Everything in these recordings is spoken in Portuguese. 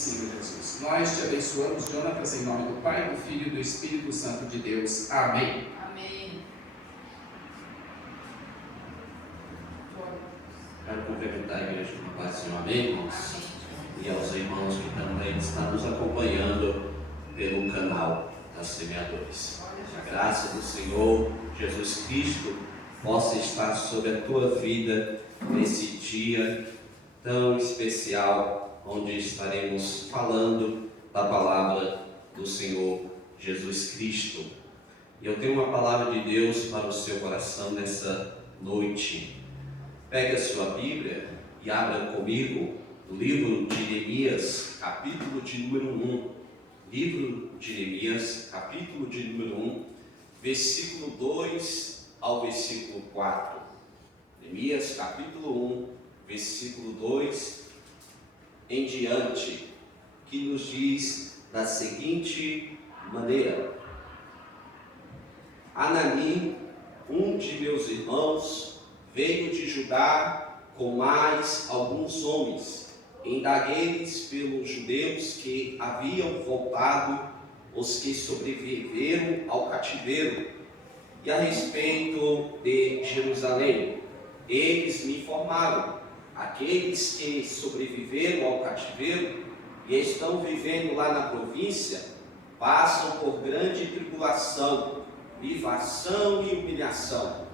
Senhor Jesus. Nós te abençoamos, Jonatas, em nome do Pai, do Filho e do Espírito Santo de Deus. Amém. Amém. Quero cumprimentar a igreja com a paz do Senhor, amém, irmãos? E aos irmãos que também estão nos acompanhando pelo canal das Semeadores. Que a graça do Senhor Jesus Cristo possa estar sobre a tua vida nesse dia tão especial, onde estaremos falando da palavra do Senhor Jesus Cristo. E eu tenho uma palavra de Deus para o seu coração nessa noite. Pegue a sua Bíblia e abra comigo o livro de Neemias, capítulo de número 1. Livro de Neemias, capítulo de número 1, versículo 2 ao versículo 4. Neemias, capítulo 1, versículo 2 em diante, que nos diz da seguinte maneira: Anani, um de meus irmãos, veio de Judá com mais alguns homens. Indaguei-lhes pelos judeus que haviam voltado, os que sobreviveram ao cativeiro, e a respeito de Jerusalém. Eles me informaram: aqueles que sobreviveram ao cativeiro e estão vivendo lá na província passam por grande tribulação, privação e humilhação.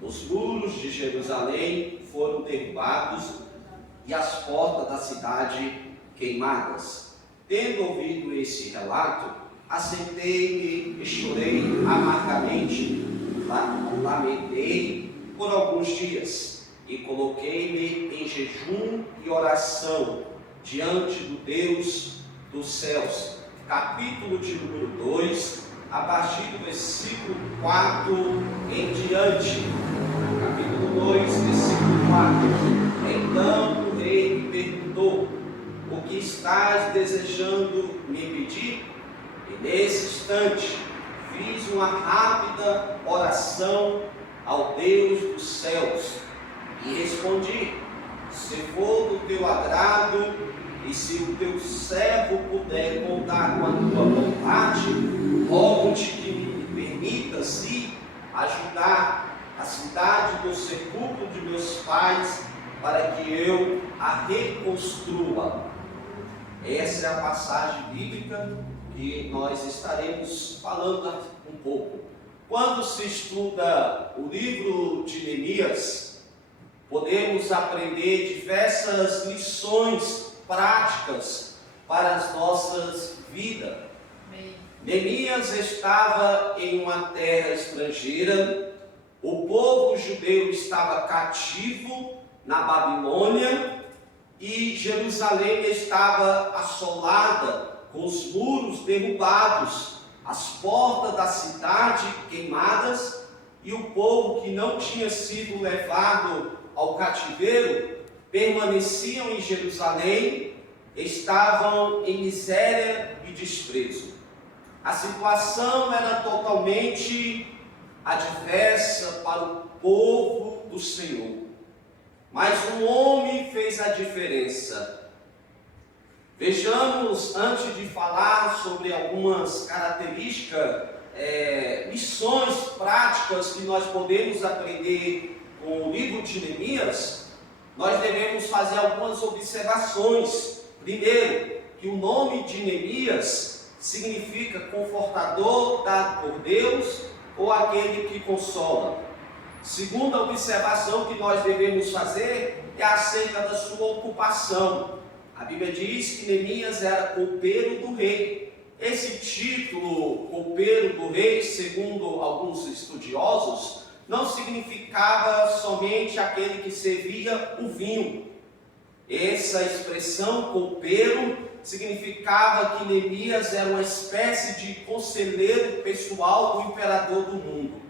Os muros de Jerusalém foram derrubados e as portas da cidade queimadas. Tendo ouvido esse relato, assentei-me e chorei amargamente. Lamentei por alguns dias e coloquei-me em jejum e oração diante do Deus dos céus. Capítulo de número 2, a partir do versículo 4 em diante. Capítulo 2, versículo 4. Então o rei me perguntou: o que estás desejando me pedir? E nesse instante fiz uma rápida oração ao Deus dos céus e respondi: se for do teu agrado e se o teu servo puder contar com a tua vontade, rogo-te que me permitas ir ajudar a cidade do sepulcro de meus pais, para que eu a reconstrua. Essa é a passagem bíblica que nós estaremos falando um pouco. Quando se estuda o livro de Neemias, podemos aprender diversas lições práticas para as nossas vidas. Neemias estava em uma terra estrangeira, o povo judeu estava cativo na Babilônia e Jerusalém estava assolada, com os muros derrubados, as portas da cidade queimadas, e o povo que não tinha sido levado ao cativeiro permaneciam em Jerusalém, estavam em miséria e desprezo. A situação era totalmente adversa para o povo do Senhor. Mas um homem fez a diferença. Vejamos, antes de falar sobre algumas características, lições práticas que nós podemos aprender com o livro de Neemias, nós devemos fazer algumas observações. Primeiro, que o nome de Neemias significa confortador dado por Deus ou aquele que consola. Segunda observação que nós devemos fazer é acerca da sua ocupação. A Bíblia diz que Neemias era copeiro do rei. Esse título, copeiro do rei, segundo alguns estudiosos, não significava somente aquele que servia o vinho. Essa expressão, copeiro, significava que Neemias era uma espécie de conselheiro pessoal do imperador do mundo.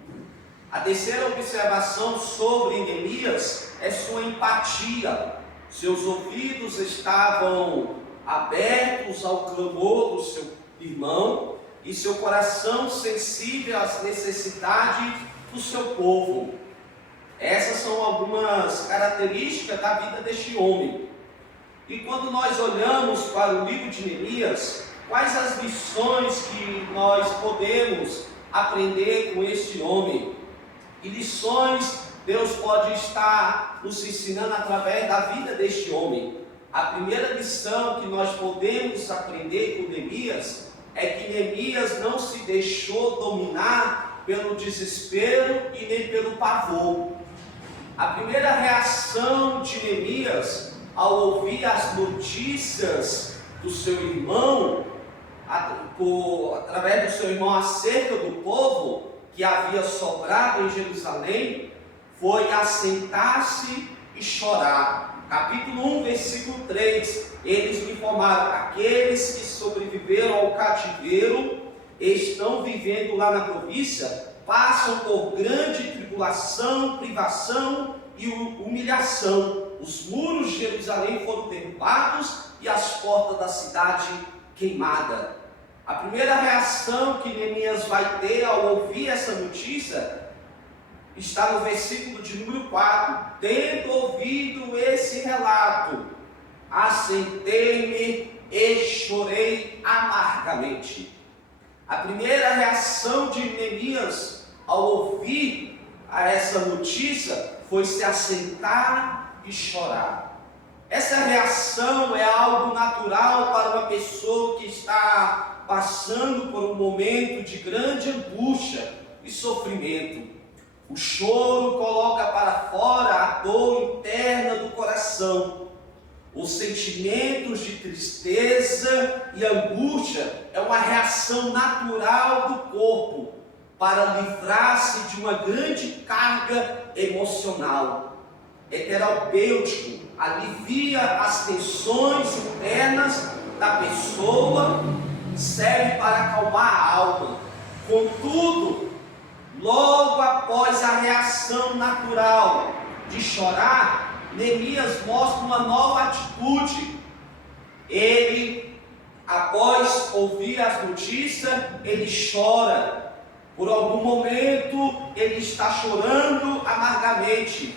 A terceira observação sobre Neemias é sua empatia. Seus ouvidos estavam abertos ao clamor do seu irmão e seu coração sensível às necessidades do seu povo. Essas são algumas características da vida deste homem. E quando nós olhamos para o livro de Neemias, quais as lições que nós podemos aprender com este homem? E lições Deus pode estar nos ensinando através da vida deste homem. A primeira lição que nós podemos aprender com Neemias é que Neemias não se deixou dominar pelo desespero e nem pelo pavor. A primeira reação de Neemias ao ouvir as notícias do seu irmão, através do seu irmão acerca do povo que havia sobrado em Jerusalém, foi assentar-se e chorar. Capítulo 1, versículo 3, eles me informaram: aqueles que sobreviveram ao cativeiro estão vivendo lá na província, passam por grande tribulação, privação e humilhação. Os muros de Jerusalém foram derrubados e as portas da cidade queimadas. A primeira reação que Neemias vai ter ao ouvir essa notícia está no versículo de número 4. Tendo ouvido esse relato, assentei-me e chorei amargamente. A primeira reação de Neemias ao ouvir essa notícia foi se assentar e chorar. Essa reação é algo natural para uma pessoa que está passando por um momento de grande angústia e sofrimento. O choro coloca para fora a dor interna do coração. Os sentimentos de tristeza e angústia é uma reação natural do corpo para livrar-se de uma grande carga emocional. É terapêutico, alivia as tensões internas da pessoa, serve para acalmar a alma. Contudo, logo após a reação natural de chorar, Neemias mostra uma nova atitude. Ele, após ouvir as notícias, ele chora. Por algum momento ele está chorando amargamente,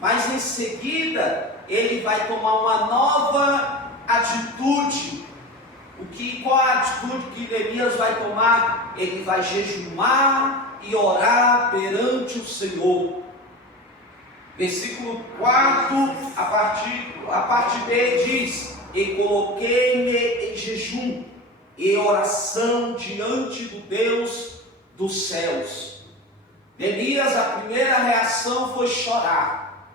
mas em seguida ele vai tomar uma nova atitude. Qual a atitude que Neemias vai tomar? Ele vai jejuar e orar perante o Senhor. Versículo 4, a parte B diz: e coloquei-me em jejum e oração diante do Deus dos céus. Neemias, a primeira reação foi chorar.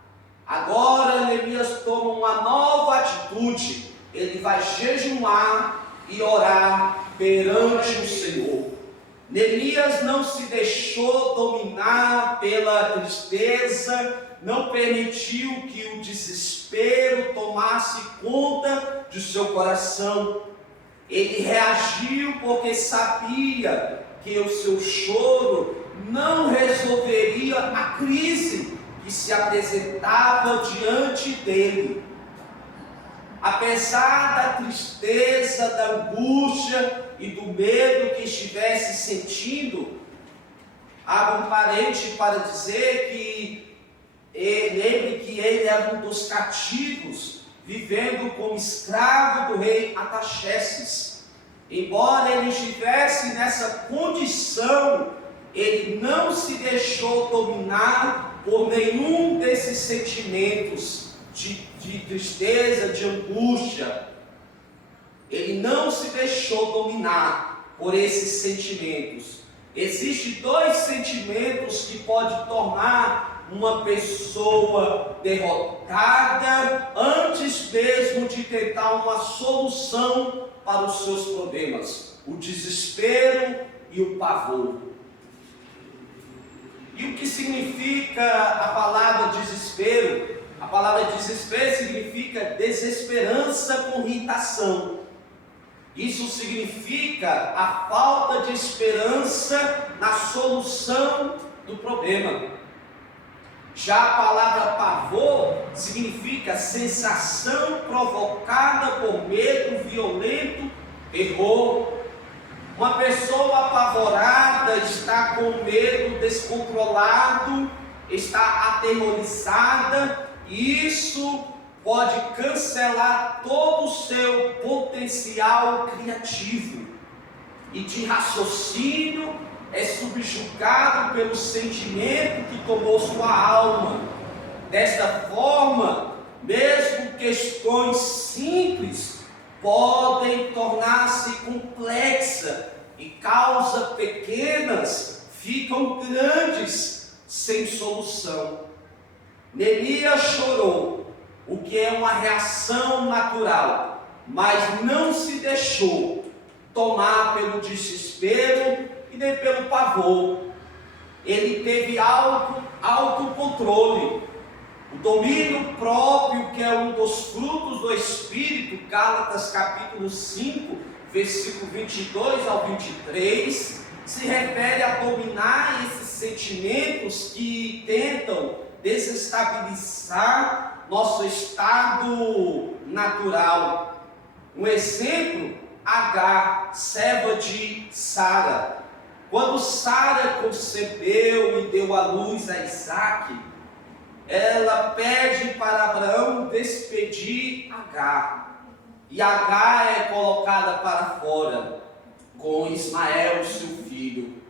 Agora Neemias toma uma nova atitude. Ele vai jejuar e orar perante o Senhor. Neemias não se deixou dominar pela tristeza, não permitiu que o desespero tomasse conta de seu coração. Ele reagiu porque sabia que o seu choro não resolveria a crise que se apresentava diante dele. Apesar da tristeza, da angústia e do medo que estivesse sentindo, abro um parente para dizer que lembre que ele era um dos cativos, vivendo como escravo do rei Artaxerxes. Embora ele estivesse nessa condição, ele não se deixou dominar por nenhum desses sentimentos de tristeza, de angústia. Ele não se deixou dominar por esses sentimentos. Existem dois sentimentos que podem tornar uma pessoa derrotada antes mesmo de tentar uma solução para os seus problemas: o desespero e o pavor. E o que significa a palavra desespero? A palavra desespero significa desesperança com irritação. Isso significa a falta de esperança na solução do problema. Já a palavra pavor significa sensação provocada por medo violento, terror. Uma pessoa apavorada está com medo descontrolado, está aterrorizada, e isso pode cancelar todo o seu potencial criativo e de raciocínio é subjugado pelo sentimento que tomou sua alma. Desta forma, mesmo questões simples podem tornar-se complexas e causas pequenas ficam grandes sem solução. Neemias chorou, o que é uma reação natural, mas não se deixou tomar pelo desespero e nem pelo pavor. Ele teve autocontrole, o domínio próprio, que é um dos frutos do Espírito. Gálatas capítulo 5, versículo 22 ao 23, se refere a dominar esses sentimentos que tentam desestabilizar nosso estado natural. Um exemplo, Agar, serva de Sara. Quando Sara concebeu e deu à luz a Isaque, ela pede para Abraão despedir Agar. E Agar é colocada para fora com Ismael, seu filho.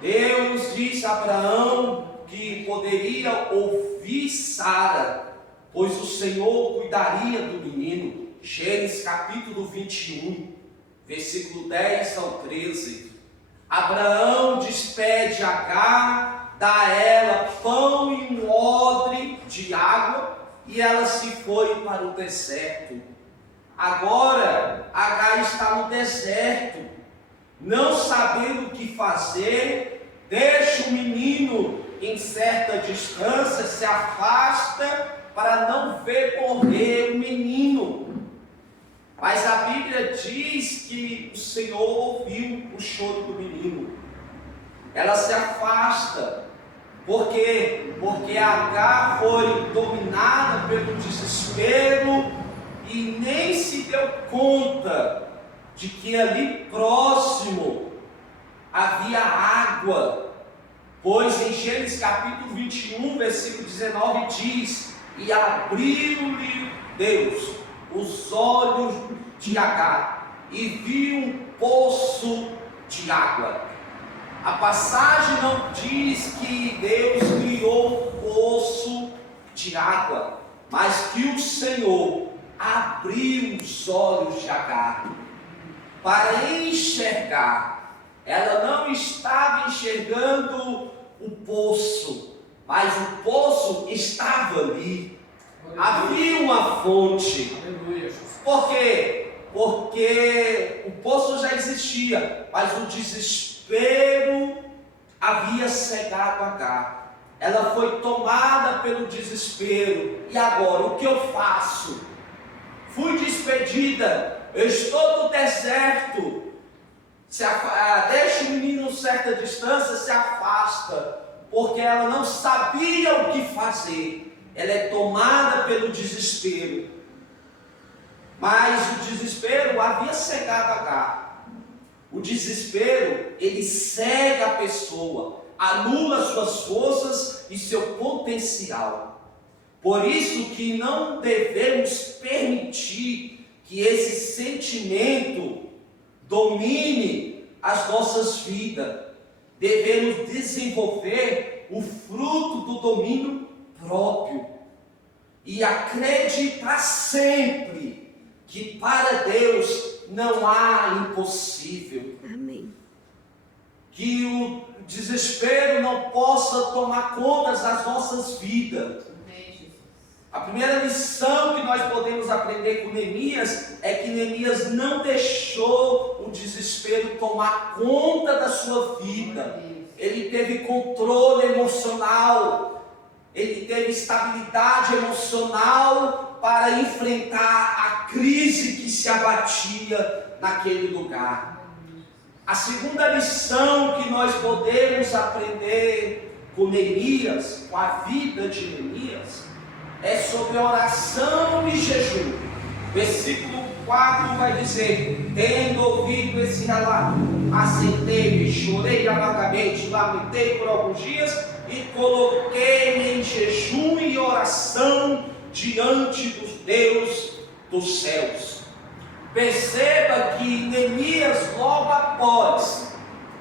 Deus disse a Abraão que poderia ouvir Sara, pois o Senhor cuidaria do menino. Gênesis capítulo 21, versículo 10 ao 13. Abraão despede Agar, dá a ela pão e um odre de água, e ela se foi para o deserto. Agora Agar está no deserto, não sabendo o que fazer, deixa o menino em certa distância, se afasta para não ver morrer o menino. Mas a Bíblia diz que o Senhor ouviu o choro do menino. Ela se afasta. Por quê? Porque Agar foi dominada pelo desespero e nem se deu conta de que ali próximo havia água. Pois em Gênesis capítulo 21, versículo 19 diz: e abriu-lhe Deus os olhos de Agar e viu um poço de água. A passagem não diz que Deus criou um poço de água, mas que o Senhor abriu os olhos de Agar para enxergar. Ela não estava enxergando o poço, mas o poço estava ali. Havia uma fonte. Por quê? Porque o poço já existia, mas o desespero havia cegado Agar. Ela foi tomada pelo desespero. E agora, o que eu faço? Fui despedida, eu estou no deserto. Deixa o menino a certa distância, se afasta, porque ela não sabia o que fazer. Ela é tomada pelo desespero. Mas o desespero havia cegado Agar. O desespero, ele cega a pessoa, anula suas forças e seu potencial. Por isso que não devemos permitir que esse sentimento domine as nossas vidas. Devemos desenvolver o fruto do domínio próprio e acreditar sempre que para Deus não há impossível. Amém. Que o desespero não possa tomar conta das nossas vidas. A primeira lição que nós podemos aprender com Neemias é que Neemias não deixou o desespero tomar conta da sua vida. Ele teve controle emocional. Ele teve estabilidade emocional para enfrentar a crise que se abatia naquele lugar. A segunda lição que nós podemos aprender com Neemias, com a vida de Neemias, é sobre oração e jejum. Versículo 4 vai dizer: tendo ouvido esse relato, assentei-me, chorei amargamente, lamentei por alguns dias e coloquei-me em jejum e oração diante dos Deus dos céus. Perceba que Neemias, logo após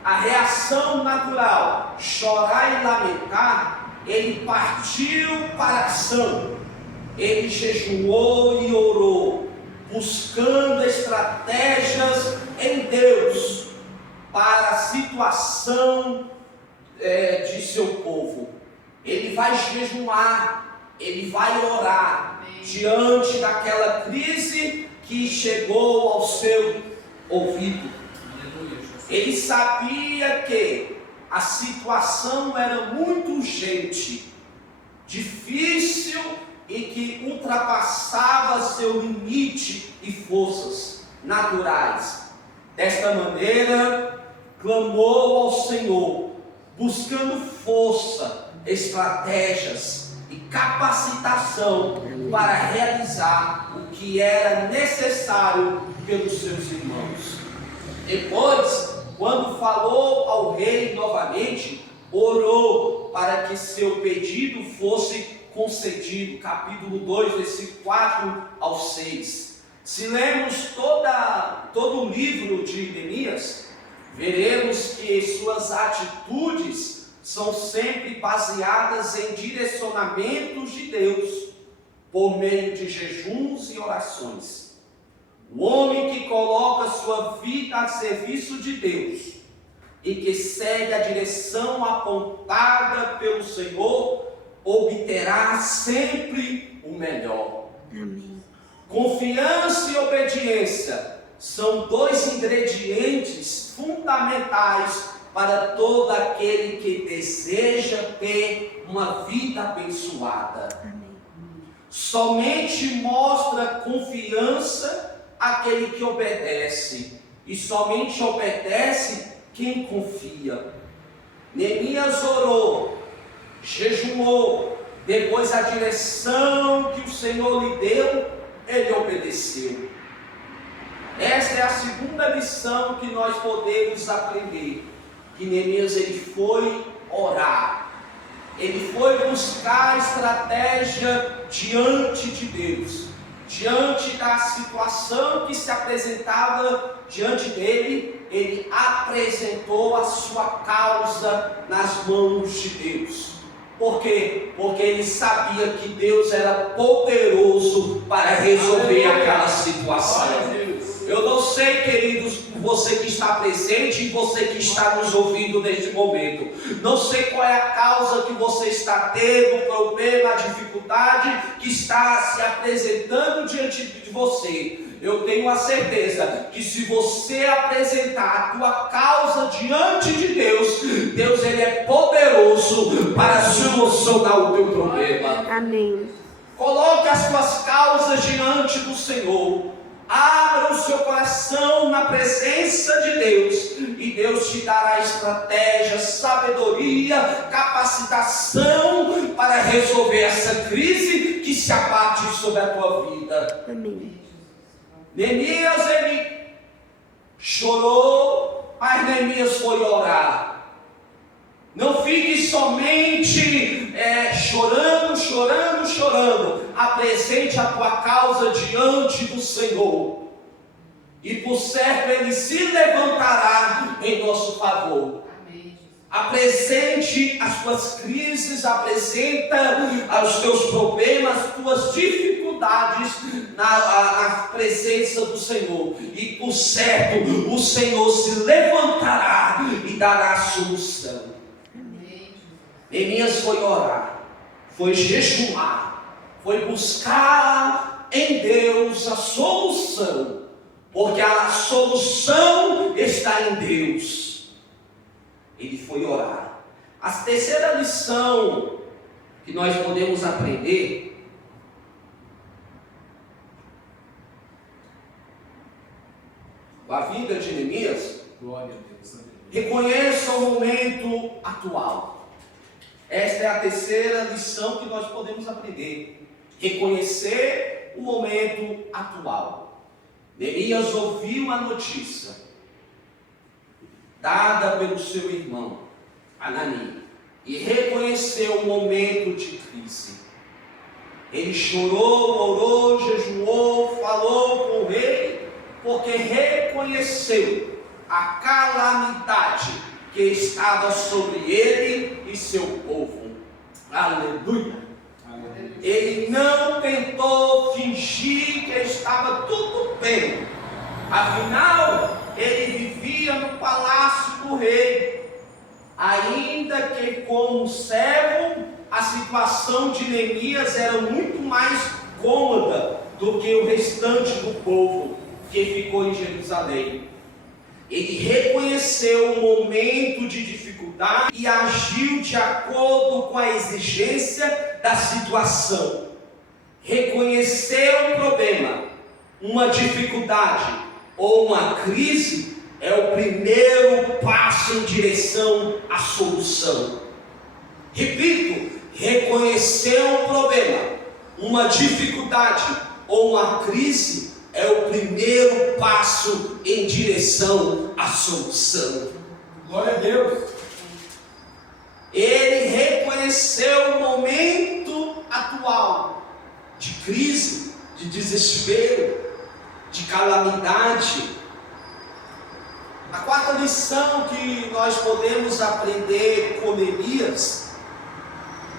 a reação natural, chorar e lamentar, ele partiu para a ação. Ele jejuou e orou, buscando estratégias em Deus para a situação de seu povo. Ele vai jejuar, ele vai orar diante daquela crise que chegou ao seu ouvido. Ele sabia que a situação era muito urgente, difícil e que ultrapassava seu limite e forças naturais. Desta maneira, clamou ao Senhor, buscando força, estratégias e capacitação para realizar o que era necessário pelos seus irmãos. Depois, quando falou ao rei novamente, orou para que seu pedido fosse concedido. Capítulo 2, versículo 4 ao 6. Se lermos todo o livro de Neemias, veremos que suas atitudes são sempre baseadas em direcionamentos de Deus, por meio de jejuns e orações. O homem que coloca sua vida a serviço de Deus e que segue a direção apontada pelo Senhor, obterá sempre o melhor. Amém. Confiança e obediência são dois ingredientes fundamentais para todo aquele que deseja ter uma vida abençoada. Amém. Somente mostra confiança aquele que obedece, e somente obedece quem confia. Neemias orou, jejuou, depois a direção que o Senhor lhe deu, ele obedeceu. Esta é a segunda lição que nós podemos aprender, que Neemias ele foi orar, ele foi buscar estratégia diante de Deus, diante da situação que se apresentava diante dele. Ele apresentou a sua causa nas mãos de Deus. Por quê? Porque ele sabia que Deus era poderoso para resolver aquela situação. Eu não sei, queridos, você que está presente e você que está nos ouvindo neste momento, não sei qual é a causa que você está tendo, o problema, a dificuldade que está se apresentando diante de você. Eu tenho a certeza que se você apresentar a tua causa diante de Deus, Deus ele é poderoso para solucionar o teu problema. Amém. Coloque as tuas causas diante do Senhor. Abra o seu coração na presença de Deus, e Deus te dará estratégia, sabedoria, capacitação para resolver essa crise que se abate sobre a tua vida. Amém. Neemias ele chorou, mas Neemias foi orar. Não fique somente chorando. Apresente a tua causa diante do Senhor, e por certo Ele se levantará em nosso favor. Amém. Apresente as tuas crises, apresenta os teus problemas, as tuas dificuldades na presença do Senhor, e por certo o Senhor se levantará e dará a solução. Neemias foi orar, foi jejuar, foi buscar em Deus a solução, porque a solução está em Deus. Ele foi orar. A terceira lição que nós podemos aprender com a vida de Neemias: Glória a Deus. reconheça o momento atual. Esta é a terceira lição que nós podemos aprender. Reconhecer o momento atual. Neemias ouviu a notícia dada pelo seu irmão Anani e reconheceu o momento de crise. Ele chorou, orou, jejuou, falou com o rei, porque reconheceu a calamidade que estava sobre ele e seu povo. Aleluia! Ele não tentou fingir que estava tudo bem. Afinal, ele vivia no palácio do rei. Ainda que como servo, a situação de Neemias era muito mais cômoda do que o restante do povo que ficou em Jerusalém. Ele reconheceu o momento de dificuldade e agiu de acordo com a exigência da situação. Reconhecer um problema, uma dificuldade ou uma crise é o primeiro passo em direção à solução. Repito, reconhecer um problema, uma dificuldade ou uma crise é o primeiro passo em direção à solução. Glória a Deus. Ele reconheceu o momento atual de crise, de desespero, de calamidade. A quarta lição que nós podemos aprender com Neemias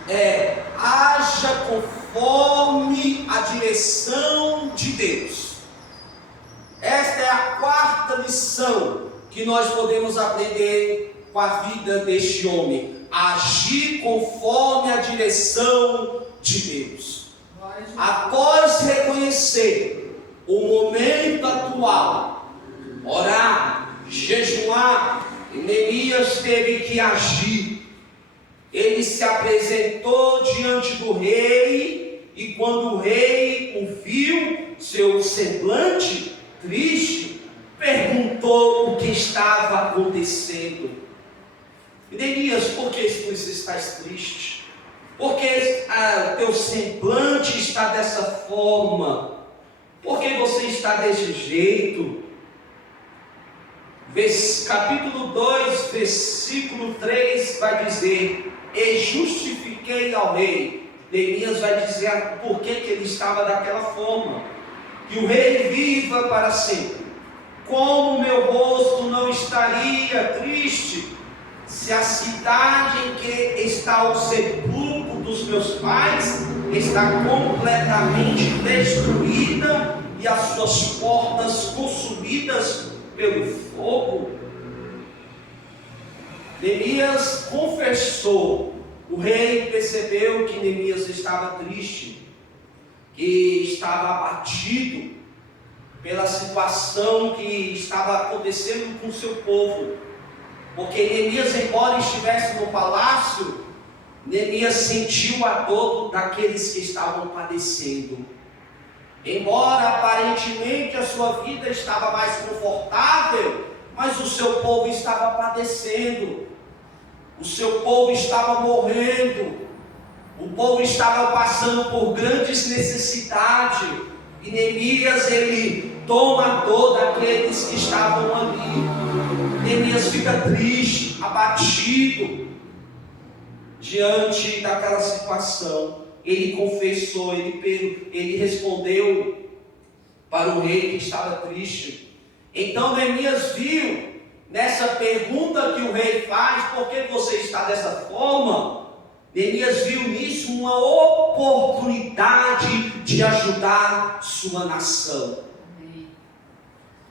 é: haja conforme a direção de Deus. Esta é a quarta lição que nós podemos aprender com a vida deste homem: agir conforme a direção de Deus. Após reconhecer o momento atual, orar, jejuar, Neemias teve que agir. Ele se apresentou diante do rei, e quando o rei o viu, seu semblante triste, perguntou o que estava acontecendo. Neemias, por que tu estás triste? Por que teu semblante está dessa forma? Por que você está desse jeito? Capítulo 2, versículo 3 vai dizer: e justifiquei ao rei. Neemias vai dizer por que ele estava daquela forma. Que o rei viva para sempre. Como meu rosto não estaria triste se a cidade em que está o sepulcro dos meus pais está completamente destruída e as suas portas consumidas pelo fogo? Neemias confessou. O rei percebeu que Neemias estava triste, que estava abatido pela situação que estava acontecendo com o seu povo. Porque Neemias, embora estivesse no palácio, Neemias sentiu a dor daqueles que estavam padecendo. Embora aparentemente a sua vida estava mais confortável, mas o seu povo estava padecendo, o seu povo estava morrendo, o povo estava passando por grandes necessidades, e Neemias, ele toma a dor daqueles que estavam ali. Neemias fica triste, abatido, diante daquela situação. Ele confessou, ele respondeu para o rei que estava triste. Então Neemias viu nessa pergunta que o rei faz: por que você está dessa forma? Neemias viu nisso uma oportunidade de ajudar sua nação.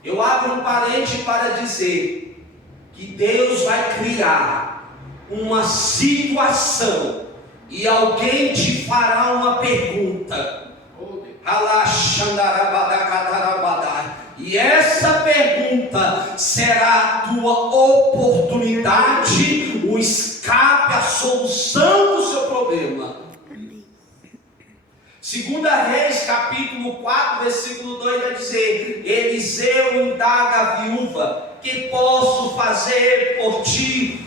Eu abro um parênteses para dizer que Deus vai criar uma situação e alguém te fará uma pergunta. E essa pergunta será a tua oportunidade, o escape, a solução do seu problema. 2 Reis, capítulo 4, versículo 2 vai dizer: Eliseu indaga a viúva: que posso fazer por ti?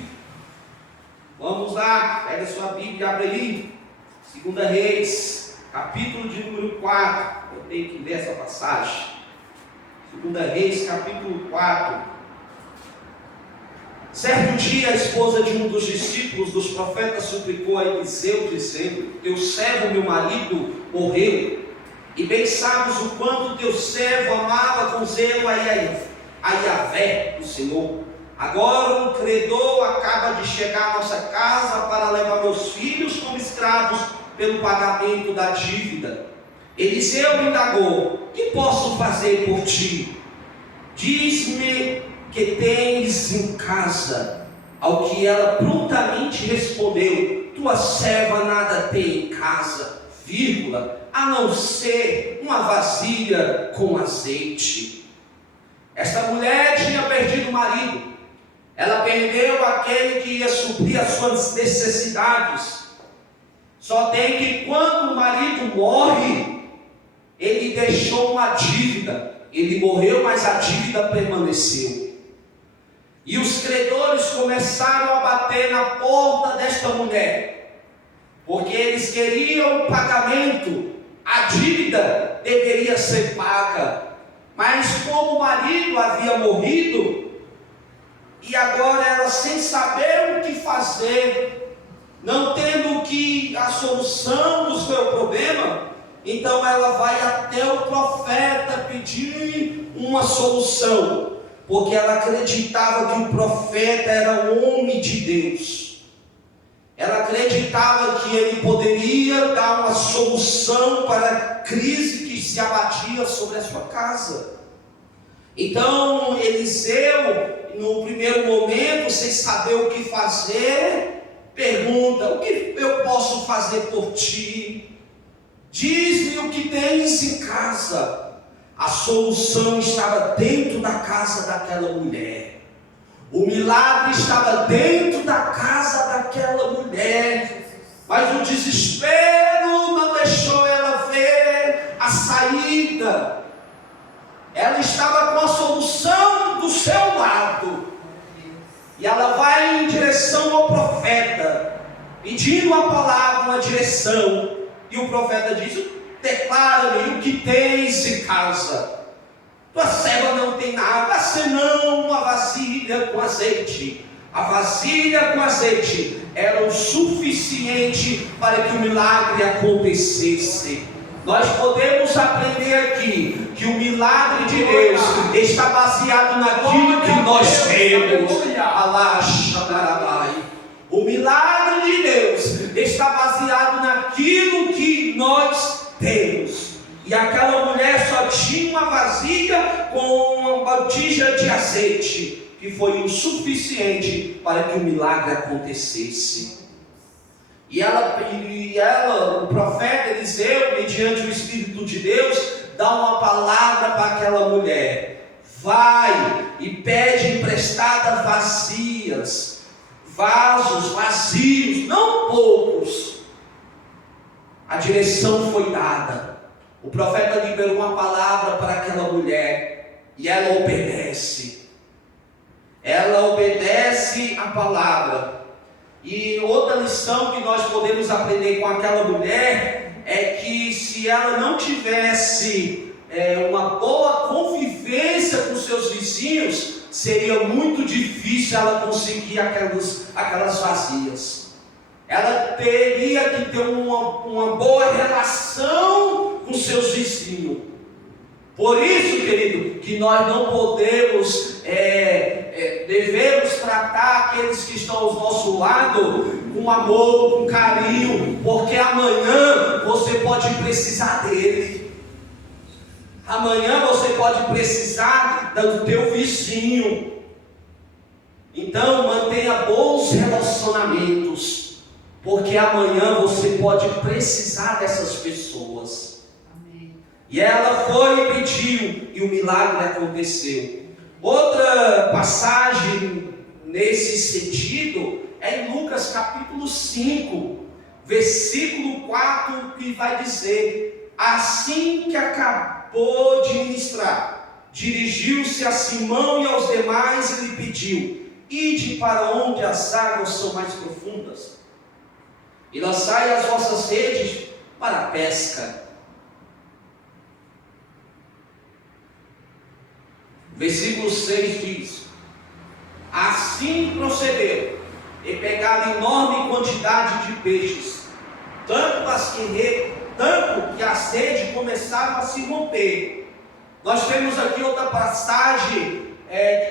Vamos lá, pega sua Bíblia e abre aí. 2 Reis, capítulo de número 4. Eu tenho que ler essa passagem. 2 Reis, capítulo 4. Certo dia, a esposa de um dos discípulos dos profetas suplicou a Eliseu, dizendo: teu servo, meu marido, morreu, e bem sabes o quanto teu servo amava com zelo a Yahvé, o Senhor. Agora um credor acaba de chegar à nossa casa para levar meus filhos como escravos pelo pagamento da dívida. Eliseu me indagou: que posso fazer por ti? Diz-me que tens em casa. Ao que ela prontamente respondeu: tua serva nada tem em casa, a não ser uma vasilha com azeite. Esta mulher tinha perdido o marido. Ela perdeu aquele que ia suprir as suas necessidades. Só tem que quando o marido morre, ele deixou uma dívida. Ele morreu, mas a dívida permaneceu. E os credores começaram a bater na porta desta mulher, porque eles queriam o pagamento. A dívida deveria ser paga, mas como o marido havia morrido, e agora ela, sem saber o que fazer, não tendo a solução do seu problema, então ela vai até o profeta pedir uma solução, porque ela acreditava que o profeta era um homem de Deus. Ela acreditava que ele poderia dar uma solução para a crise que se abatia sobre a sua casa. Então Eliseu, no primeiro momento, sem saber o que fazer, pergunta: o que eu posso fazer por ti? Diz-me o que tens em casa. A solução estava dentro da casa daquela mulher. O milagre estava dentro da casa daquela mulher. Mas o desespero não deixou ela ver a saída. Ela estava com a solução do seu lado. E ela vai em direção ao profeta, pedindo a palavra, uma direção. E o profeta diz: declara-me o que tens em casa. Tua serva não tem nada senão uma vasilha com azeite. A vasilha com azeite era o suficiente para que o milagre acontecesse. Nós podemos aprender aqui que o milagre de Deus está baseado naquilo que nós temos. O milagre de Deus está baseado naquilo que nós temos. E aquela mulher só tinha uma vasilha com uma botija de azeite, que foi o suficiente para que o milagre acontecesse. E ela, o profeta Eliseu, mediante o Espírito de Deus, dá uma palavra para aquela mulher: vai e pede emprestada vasos vazios, não poucos. A direção foi dada. O profeta liberou uma palavra para aquela mulher e ela obedece. Ela obedece a palavra. E outra lição que nós podemos aprender com aquela mulher é que se ela não tivesse uma boa convivência com seus vizinhos, seria muito difícil ela conseguir aquelas vasilhas. Ela teria que ter uma boa relação com seus vizinhos. Por isso, querido, que nós não podemos, devemos tratar aqueles que estão ao nosso lado com amor, com carinho, porque amanhã você pode precisar dele. Amanhã você pode precisar do teu vizinho. Então mantenha bons relacionamentos, porque amanhã você pode precisar dessas pessoas. E ela foi e pediu, e o milagre aconteceu. Outra passagem nesse sentido é em Lucas capítulo 5, versículo 4, que vai dizer: assim que acabou de ministrar, dirigiu-se a Simão e aos demais e lhe pediu: ide para onde as águas são mais profundas, e lançai as vossas redes para a pesca. Versículo 6 diz: assim procedeu, e pegaram enorme quantidade de peixes, tanto que a sede começava a se romper. Nós temos aqui outra passagem,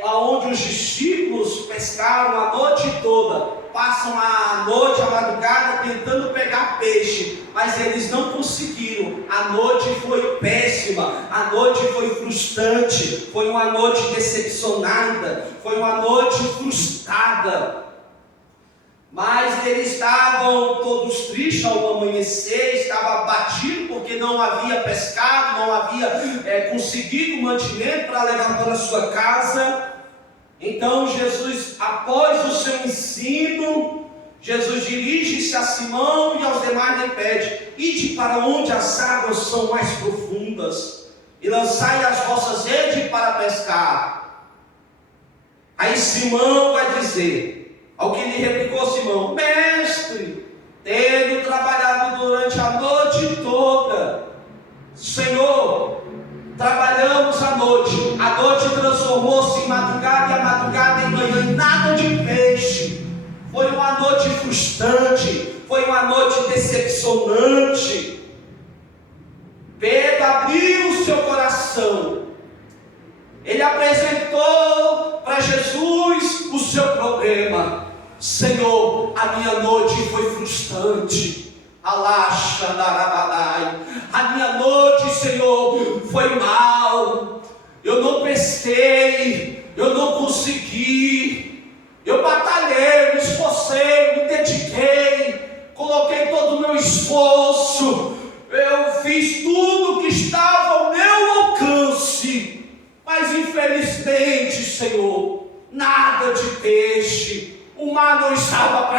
onde os discípulos pescaram a noite toda, passam a noite, a madrugada, tentando pegar peixe, mas eles não conseguiram. A noite foi péssima, a noite foi frustrante, foi uma noite decepcionada, foi uma noite frustrada. Mas eles estavam todos tristes ao amanhecer, estavam abatidos porque não havia pescado, não havia conseguido mantimento para levar para a sua casa. Então Jesus, após o seu ensino, Jesus dirige-se a Simão e aos demais lhe pede: ide para onde as águas são mais profundas e lançai as vossas redes para pescar. Aí Simão vai dizer, ao que lhe replicou Simão: mestre, tenho trabalhado durante a noite toda. Senhor, trabalhamos a noite transformou-se em madrugada, e a madrugada em manhã, e nada de peixe. Foi uma noite frustrante, foi uma noite decepcionante. Pedro abriu o seu coração, ele apresentou para Jesus o seu problema. Senhor, a minha noite foi frustrante. A minha noite, Senhor, foi mal. Eu não pesquei, eu não consegui. Eu batalhei, me esforcei, me dediquei, coloquei todo o meu esforço. Eu fiz tudo que estava ao meu alcance, mas infelizmente, Senhor, nada de peixe. O mar não estava para